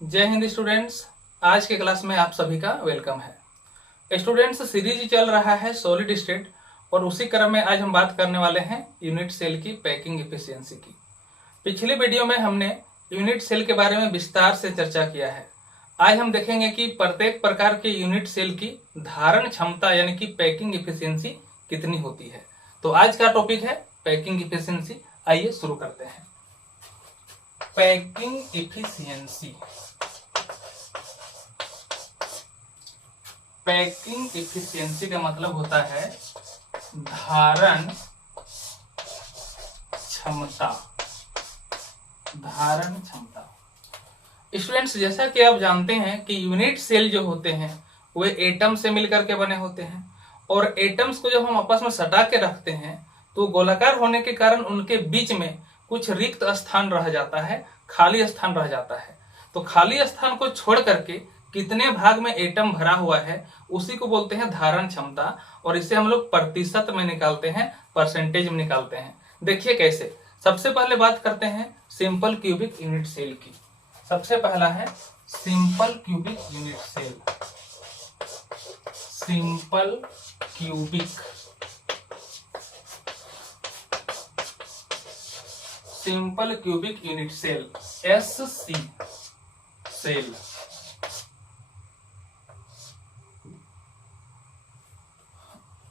जय हिंद स्टूडेंट्स। आज के क्लास में आप सभी का वेलकम है। स्टूडेंट्स, सीरीज चल रहा है सॉलिड स्टेट और उसी क्रम में आज हम बात करने वाले हैं यूनिट सेल की पैकिंग एफिशिएंसी की। पिछली वीडियो में हमने यूनिट सेल के बारे में विस्तार से चर्चा किया है। आज हम देखेंगे कि प्रत्येक प्रकार के यूनिट सेल की धारण क्षमता यानी कि पैकिंग एफिशिएंसी कितनी होती है। तो आज का टॉपिक है पैकिंग एफिशिएंसी। आइए शुरू करते हैं। Packing efficiency. पैकिंग एफिशिएंसी का मतलब होता है धारण क्षमता। धारण क्षमता। स्टूडेंट्स, जैसा कि आप जानते हैं कि यूनिट सेल जो होते हैं वे एटम से मिलकर के बने होते हैं और एटम्स को जब हम आपस में सटा के रखते हैं तो गोलाकार होने के कारण उनके बीच में कुछ रिक्त स्थान रह जाता है, खाली स्थान रह जाता है। तो खाली स्थान को छोड़ करके कितने भाग में एटम भरा हुआ है उसी को बोलते हैं धारण क्षमता और इसे हम लोग प्रतिशत में निकालते हैं, परसेंटेज में निकालते हैं। देखिए कैसे। सबसे पहले बात करते हैं सिंपल क्यूबिक यूनिट सेल की। सबसे पहला है simple cubic unit cell. Simple cubic unit cell, SC cell.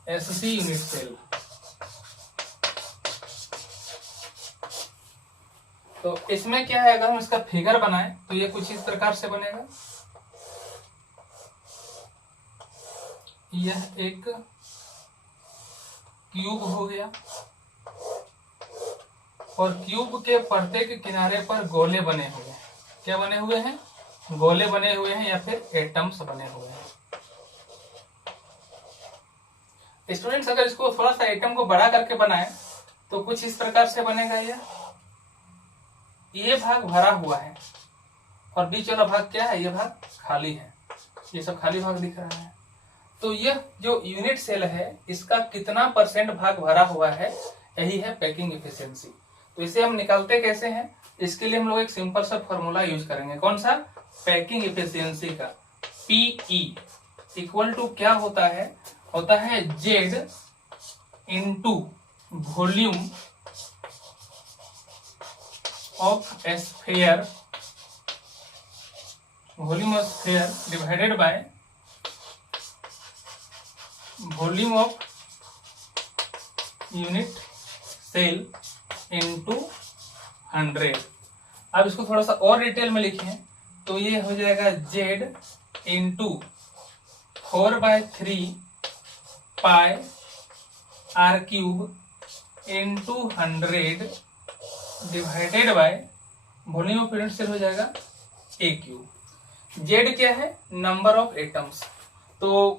SC unit cell. तो इसमें क्या है, अगर हम इसका फिगर बनाएं तो ये कुछ इस प्रकार से बनेगा। यह एक क्यूब हो गया और क्यूब के प्रत्येक किनारे पर गोले बने हुए हैं। क्या बने हुए हैं? गोले बने हुए हैं या फिर एटम्स बने हुए हैं। स्टूडेंट्स, अगर इसको थोड़ा सा एटम को बड़ा करके बनाए तो कुछ इस प्रकार से बनेगा। ये भाग भरा हुआ है और बीच वाला भाग क्या है? ये भाग खाली है। ये सब खाली भाग दिख रहा है। तो यह जो यूनिट सेल है इसका कितना परसेंट भाग भरा हुआ है, यही है पैकिंग एफिशिएंसी। तो इसे हम निकालते कैसे हैं? इसके लिए हम लोग एक सिंपल सा फॉर्मूला यूज करेंगे। कौन सा? पैकिंग एफिशिएंसी का। PE इक्वल टू क्या होता है? होता है Z into volume of sphere, volume of sphere divided by volume of unit cell into 100। अब इसको थोड़ा सा और डिटेल में लिखें तो ये हो जाएगा Z into 4/3 pi R cube into 100 divided by volume of unit cell हो जाएगा A क्यूब। Z क्या है? Number of atoms. तो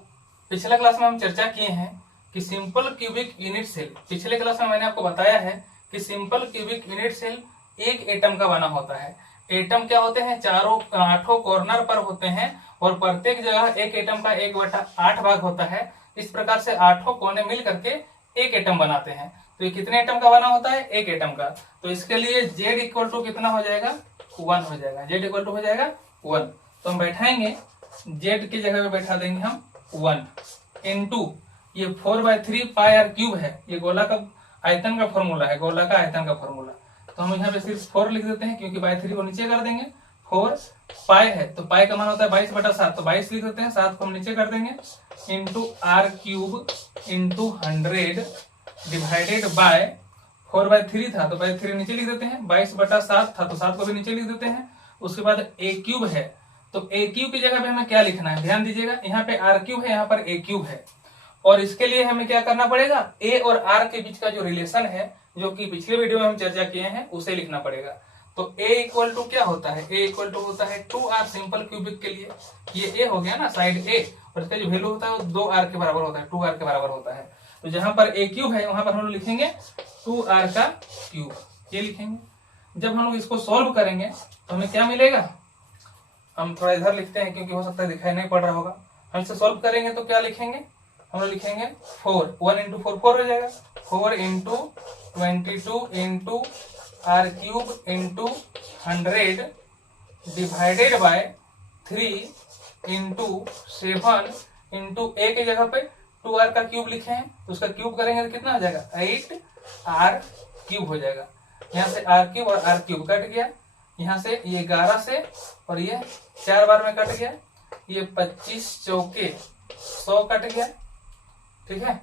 पिछले क्लास में हम चर्चा किए हैं कि सिंपल क्यूबिक यूनिट सेल, पिछले क्लास में मैंने आपको बताया है कि सिंपल क्यूबिक यूनिट सेल एक एटम का बना होता है। एटम क्या होते हैं? 8 कॉर्नर पर होते हैं और प्रत्येक जगह एक एटम का 1/8 भाग होता है। इस प्रकार से 8 कोने मिल करके एक एटम बनाते हैं। तो ये कितने एटम का बना होता है? एक एटम का। तो इसके लिए Z इक्वल टू कितना हो जाएगा? 1 हो जाएगा। Z इक्वल टू हो जाएगा 1। तो हम बैठाएंगे, Z की जगह पे बैठा देंगे हम 1 इंटू ये 4/3 पाई R क्यूब है। ये गोला का आयतन का फॉर्मूला है, गोला का आयतन का फॉर्मूला। तो हम यहाँ पे सिर्फ 4 लिख देते हैं क्योंकि 3 को नीचे कर देंगे। 4 पाई है तो पाई का मान होता है 22/7, तो 22 लिख देते हैं। 7 को हम नीचे कर देंगे into R cube into 100 divided bye 4/3 था तो 3 नीचे लिख देते हैं। 22/7 था तो 7 को भी नीचे लिख देते हैं। उसके बाद A क्यूब है तो A क्यूब की जगह पे हमें क्या लिखना है? ध्यान दीजिएगा, यहाँ पे R क्यूब है, यहाँ पर A क्यूब है और इसके लिए हमें क्या करना पड़ेगा? A और R के बीच का जो रिलेशन है, जो कि पिछले वीडियो में हम चर्चा किए हैं, उसे लिखना पड़ेगा। तो A इक्वल टू क्या होता है? A इक्वल टू होता है 2R सिंपल क्यूबिक के लिए। ये A हो गया ना, साइड A, और इसका जो वैल्यू होता है वो 2R के बराबर होता है, 2R के बराबर होता है। तो जहां पर A क्यूब है वहां पर हम लोग लिखेंगे 2R का क्यूब, ये लिखेंगे। जब हम लोग इसको सॉल्व करेंगे तो हमें क्या मिलेगा? हम थोड़ा इधर लिखते हैं क्योंकि हो सकता है दिखाई नहीं पड़ रहा होगा। हम इसे सॉल्व करेंगे तो क्या लिखेंगे? हम लोग लिखेंगे 4, 1 इंटू 4 4 हो जाएगा। 4 into 22 into R cube into 100 divided by 3 into 7 into A की जगह पे 2r का क्यूब लिखे हैं, तो उसका क्यूब करेंगे तो कितना हो जाएगा 8r क्यूब हो जाएगा। यहाँ से r क्यूब और r क्यूब कट गया, यहाँ से ये 11 से और ये 4 बार में कट गया, ये 25 चौके 100 कट गया। ठीक है,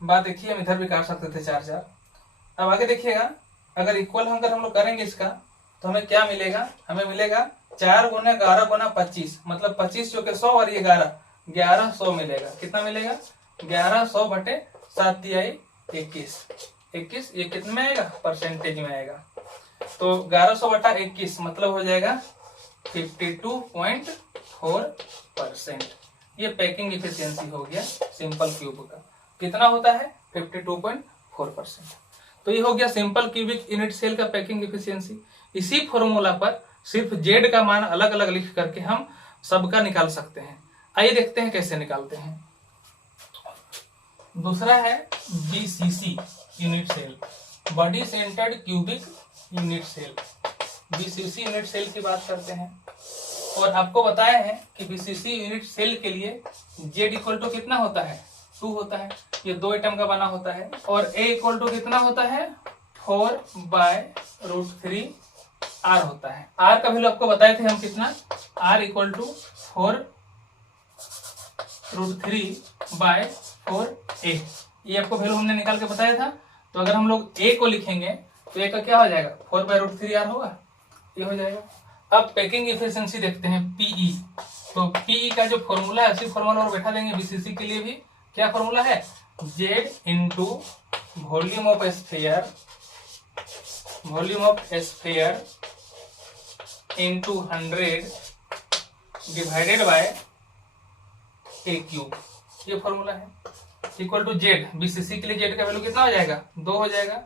बात देखिए हम इधर भी काट सकते थे 4 4। अब आगे देखिएगा, अगर इक्वल अगर हम लोग करेंगे इसका तो हमें क्या मिलेगा, हमें मिलेगा 4 गुना 11 गुना 25, मतलब 25 चौके 100 और ये 1100 मिलेगा। कितना मिलेगा 1100 बटे 7 तिहाई 21, ये कितने में आएगा परसेंटेज में आएगा, तो 1100 बटा 21 मतलब हो जाएगा 52.4%। ये पैकिंग इफिशियंसी हो गया सिंपल क्यूब का, कितना होता है 52.4%। तो ये हो गया सिंपल क्यूबिक यूनिट सेल का पैकिंग इफिशियंसी। इसी फॉर्मूला पर सिर्फ जेड का मान अलग अलग लिख करके हम सबका निकाल सकते हैं। आइए देखते हैं कैसे निकालते हैं। दूसरा है BCC unit cell, body centred cubic unit cell. BCC unit cell की बात करते हैं और आपको बताया है कि बीसीसी यूनिट सेल के लिए जेड इक्वल टू कितना होता है 2 होता है, ये 2 एटम का बना होता है, और ए इक्वल टू कितना होता है 4/√3 आर होता है। आर का वैल्यू आपको बताए थे हम कितना, आर इक्वल टू 4√3/4a, ये आपको वैल्यू हमने निकाल के बताया था। तो अगर हम लोग ए को लिखेंगे तो ए का क्या हो जाएगा 4/√3r होगा, ये हो जाएगा। अब पैकिंग इफिशियंसी देखते हैं पीई, तो पीई का जो फॉर्मूला है उसी फॉर्मूला और बैठा देंगे बीसीसी के लिए भी। क्या फॉर्मूला है Z into volume of sphere into 100 divided by A cube, ये फॉर्मूला है। इक्वल टू जेड, बीसीसी के लिए जेड का वैल्यू कितना हो जाएगा 2 हो जाएगा,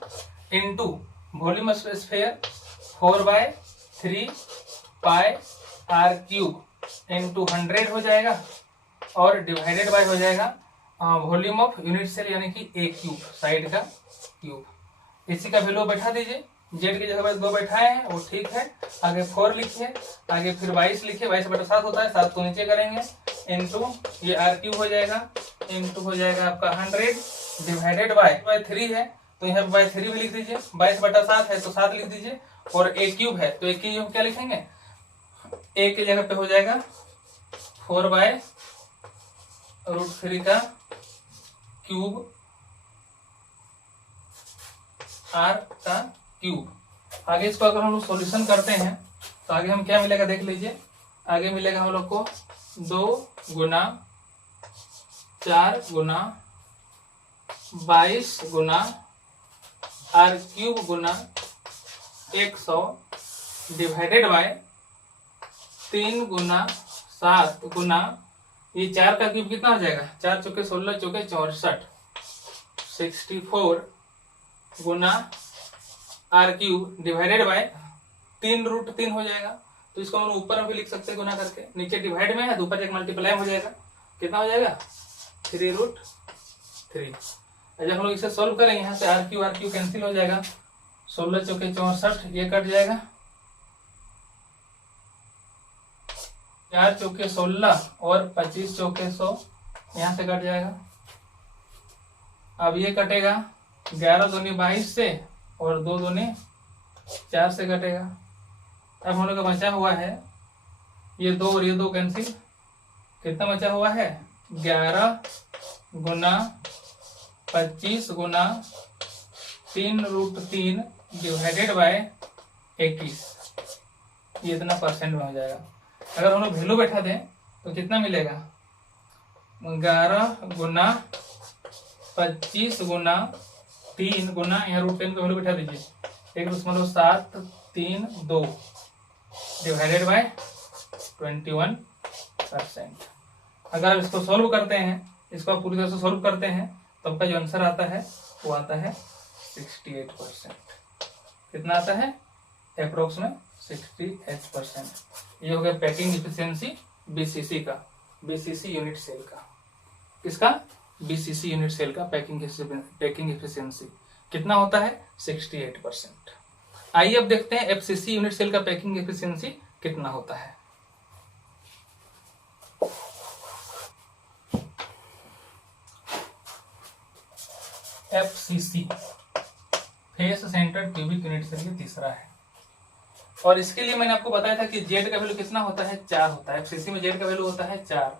into volume of sphere 4/3 pi R cube into 100 हो जाएगा, और डिवाइडेड बाय हो जाएगा वॉल्यूम ऑफ यूनिट सेल यानी कि ए क्यूब, साइड का क्यूब। इसी का वैल्यू बैठा दीजिए, जेड की जगह 2 बैठाए हैं वो ठीक है, आगे 4 लिखिए, आगे फिर 22 लिखिए, 22/7 होता है, 7 को नीचे करेंगे, इंटू ये आर क्यूब हो जाएगा, इंटू हो जाएगा आपका 100 डिवाइडेड बाय 3 है तो यहाँ बाय 3 भी लिख दीजिए, 22/7 है तो 7 लिख दीजिए, और ए क्यूब है तो ए क्यूब क्या लिखेंगे, ए की जगह पे हो जाएगा 4/√3 का क्यूब आर का क्यूब। आगे इसको अगर हम लोग सॉल्यूशन करते हैं तो आगे हम क्या मिलेगा देख लीजिए, आगे मिलेगा हम लोग को 2 गुना 4 गुना 22 गुना आर क्यूब गुना 100 डिवाइडेड बाय 3 गुना 7 गुना ये 4 का क्यूब कितना हो जाएगा 4 चौके 16 चौके 64 64 गुना आर क्यूब डिवाइडेड बाय 3√3 हो जाएगा। तो इसको हम ऊपर में भी लिख सकते हैं गुना करके, नीचे डिवाइड में है तो ऊपर एक मल्टीप्लाई हो जाएगा, कितना हो जाएगा 3√3। जब हम लोग इसे सॉल्व करेंगे यहाँ से आर क्यू कैंसिल हो जाएगा, 16 चौके 64 ये कट जाएगा, 4 चौके 16 और 25 चौके 100 यहाँ से कट जाएगा। अब ये कटेगा 11 दूनी 22 से और 2 दूनी 4 से कटेगा। अब हम लोग का बचा हुआ है ये 2 और ये 2 कैंसिल, कितना बचा हुआ है 11 गुना 25 गुना 3√3 डिवाइडेड बाय 21, ये इतना परसेंट में हो जाएगा। अगर हम लोग वैल्यू बैठा दें तो कितना मिलेगा 11 गुना 25 गुना 3 गुना यहाँ √10 का वैल्यू बैठा दीजिए 1.732 डिवाइडेड बाय 21%। अगर इसको सॉल्व करते हैं, इसको आप पूरी तरह से सॉल्व करते हैं तो आपका जो आंसर आता है वो आता है 68%। कितना आता है अप्रोक्सीमेट 68%। ये हो गया पैकिंग इफिशियंसी बीसीसी का, बीसीसी यूनिट सेल का। किसका बीसीसी यूनिट सेल का पैकिंग इफिशियंसी कितना होता है 68%। आइए अब देखते हैं एफसीसी यूनिट सेल का पैकिंग एफिशिएंसी कितना होता है। FCC face centred cubic unit cell ये तीसरा है, और इसके लिए मैंने आपको बताया था कि जेड का वैल्यू कितना होता है, 4 होता है। एफसीसी में जेड का वैल्यू होता है 4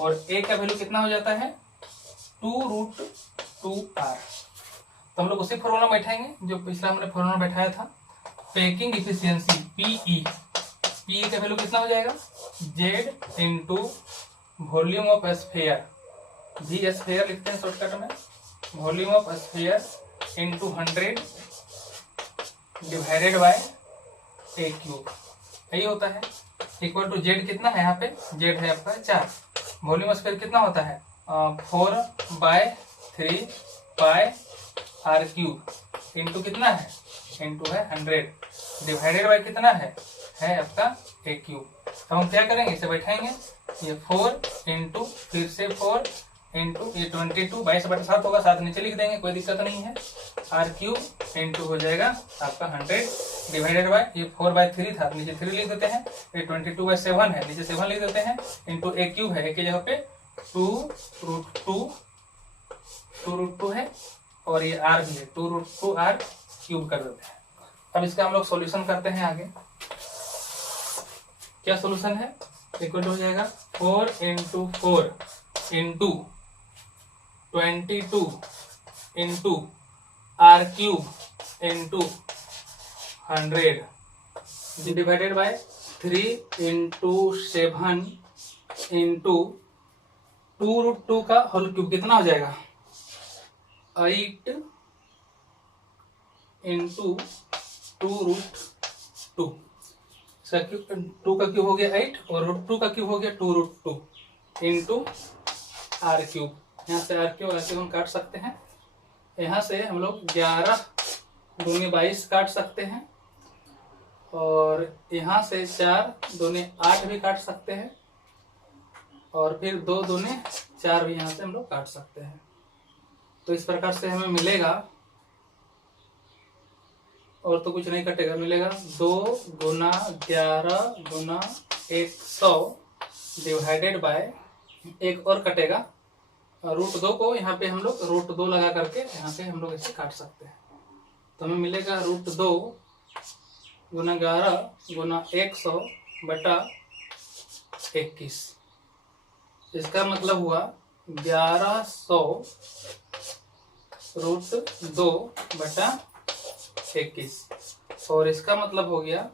और ए का वैल्यू कितना हो जाता है 2√2r। तो हम लोग उसी फॉर्मूला बैठाएंगे जो पिछला हमने फॉर्मूला बैठाया था। पैकिंग इफिशियंसी पी का वैल्यू कितना हो जाएगा Z into volume of sphere, जी स्फीयर लिखते हैं शॉर्टकट में, volume of sphere into 100 divided by A cube, यही होता है। इक्वल टू जेड कितना है यहाँ पे, जेड है आपका 4, वॉल्यूम ऑफ स्फीयर कितना होता है 4/3 पाई आर क्यूब इंटू कितना है, इंटू है 100 डिवाइडेड बाय कितना है आपका ए क्यूब। तो हम क्या करेंगे, इसे बैठाएंगे, ये 4 इंटू फिर से 4 इंटू ये 22 22/7 होगा, 7 नीचे लिख देंगे, कोई दिक्कत नहीं है। आर क्यूब इंटू हो जाएगा आपका 100 डिवाइडेड बाय ये 4/3 था, नीचे 3 लिख देते हैं, ये 22/7 है, नीचे 7 लिख देते हैं, इंटू ए क्यूब है, ए की जगह पे 2√2 है और ये आर भी है, 2√2r क्यूब कर देते हैं। अब इसका हम लोग सॉल्यूशन करते हैं आगे। क्या सॉल्यूशन है, इक्वल हो जाएगा 4 into 4 into 22 into R cube into 100 divided by 3 into 7 into 2√2 का होल क्यूब कितना हो जाएगा 8 इंटू 2√2, 2 का क्यूब हो गया 8 और √2 का क्यूब हो गया 2√2 इंटू आर क्यूब। यहाँ से आर क्यूब ऐसे हम काट सकते हैं, यहाँ से हम लोग 11 दूनी 22 काट सकते हैं और यहाँ से 4 दूनी 8 भी काट सकते हैं और फिर 2 दूनी 4 भी यहाँ से हम लोग काट सकते हैं। तो इस प्रकार से हमें मिलेगा, और तो कुछ नहीं कटेगा, मिलेगा 2 गुना 11 गुना 100 डिवाइडेड बाय, एक और कटेगा, √2 को यहाँ पे हम लोग √2 लगा करके यहाँ पे हम लोग इसे काट सकते हैं। तो हमें मिलेगा √2 गुना 11 गुना 100 बटा 21। इसका मतलब हुआ 1100 √2 बटा 21 और इसका मतलब हो गया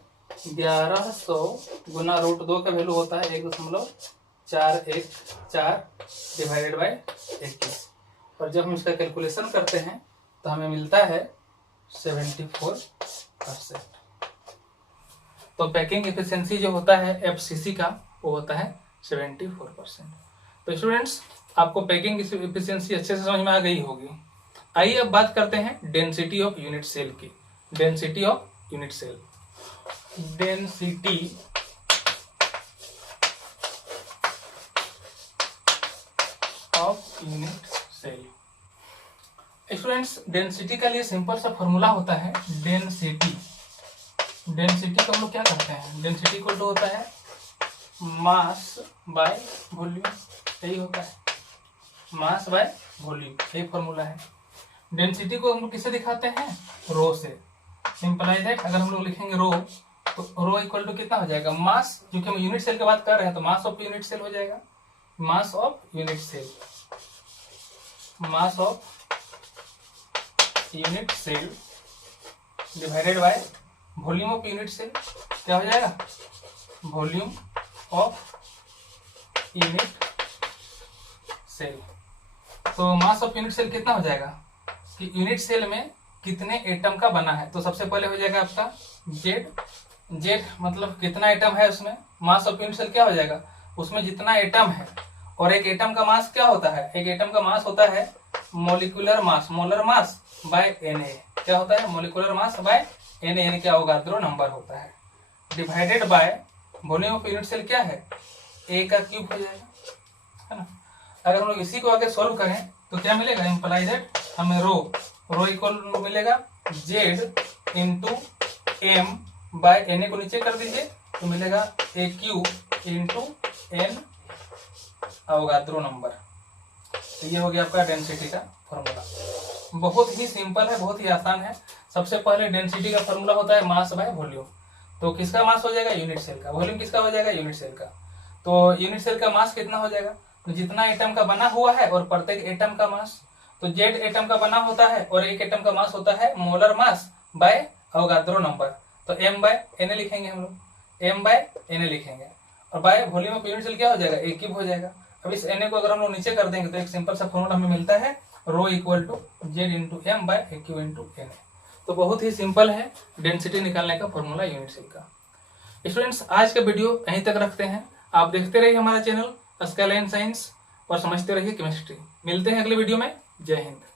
1100 गुना √2 का वैल्यू होता है 1.414 डिवाइडेड बाय 21 और जब हम इसका कैलकुलेशन करते हैं तो हमें मिलता है 74%। तो पैकिंग एफिशिएंसी जो होता है एफसीसी का वो होता है 74%। तो स्टूडेंट्स आपको पैकिंग एफिशिएंसी अच्छे से समझ में आ गई होगी। आइए अब बात करते हैं डेंसिटी ऑफ यूनिट सेल की। Density of unit cell, density of unit cell. Students density का लिए सिंपल सा फॉर्मूला होता है डेंसिटी। डेंसिटी को हम लोग क्या करते हैं, डेंसिटी इक्वल टू होता है मास बाय वॉल्यूम, यही होता है मास बाय वॉल्यूम, यही फॉर्मूला है। डेंसिटी को हम लोग किससे दिखाते हैं, रो से। सिंपलाइज है, अगर हम लोग लिखेंगे रो तो रो इक्वल टू कितना हो जाएगा मास, क्योंकि हम यूनिट सेल की बात कर रहे हैं तो मास ऑफ यूनिट सेल हो जाएगा, mass of unit cell, mass of unit cell divided by volume of unit cell, क्या हो जाएगा वॉल्यूम ऑफ यूनिट सेल। तो मास ऑफ यूनिट सेल कितना हो जाएगा कि यूनिट सेल में कितने एटम का बना है। तो सबसे पहले हो जाएगा आपका जेड, जेड मतलब कितना एटम है उसमें, मास ऑफ यूनिट सेल क्या हो जाएगा उसमें जितना एटम है, और एक एटम का मास क्या होता है, एक एटम का मास होता है molecular mass, molar mass bye Na, क्या होता है मोलिकुलर मास बाय Na, यानी क्या होगा ध्रुव नंबर होता है, divided by volume of unit cell क्या है A का क्यूब हो जाएगा, है ना। अगर हम लोग इसी को आगे सॉल्व करें तो क्या मिलेगा, इम्प्लाई दैट हमें रो इक्वल मिलेगा Z into m by na को नीचे कर दीजिए तो मिलेगा a cube into n Avogadro number. तो ये हो गया आपका डेंसिटी का फॉर्मूला। बहुत ही सिंपल है, बहुत ही आसान है। सबसे पहले डेंसिटी का फॉर्मूला होता है मास बाय वॉल्यूम। तो किसका मास हो जाएगा? यूनिट सेल का। वॉल्यूम किसका हो जाएगा? यूनिट सेल का। तो यूनिट सेल का मास कितना हो जाएगा? तो जितना एटम का बना हुआ है और प्रत्येक एटम का मास, तो जेड एटम का बना होता है और एक एटम का मास होता है molar mass by Avogadro number. तो m बाय na लिखेंगे हम लोग, m बाय na लिखेंगे और by volume of unit cell क्या हो जाएगा? a क्यूब हो जाएगा। अब इस na को अगर हम लोग नीचे कर देंगे तो एक सिंपल सा फॉर्मूला हमें मिलता है rho equal to Z into M by A cube into na। तो बहुत ही सिंपल है डेंसिटी निकालने का फॉर्मूला यूनिट सेल का। स्टूडेंट्स, आज का वीडियो यहीं तक रखते हैं। आप देखते रहिए हमारा चैनल स्काईलाइन साइंस और समझते रहिए केमिस्ट्री। मिलते हैं अगले वीडियो में। जय हिंद।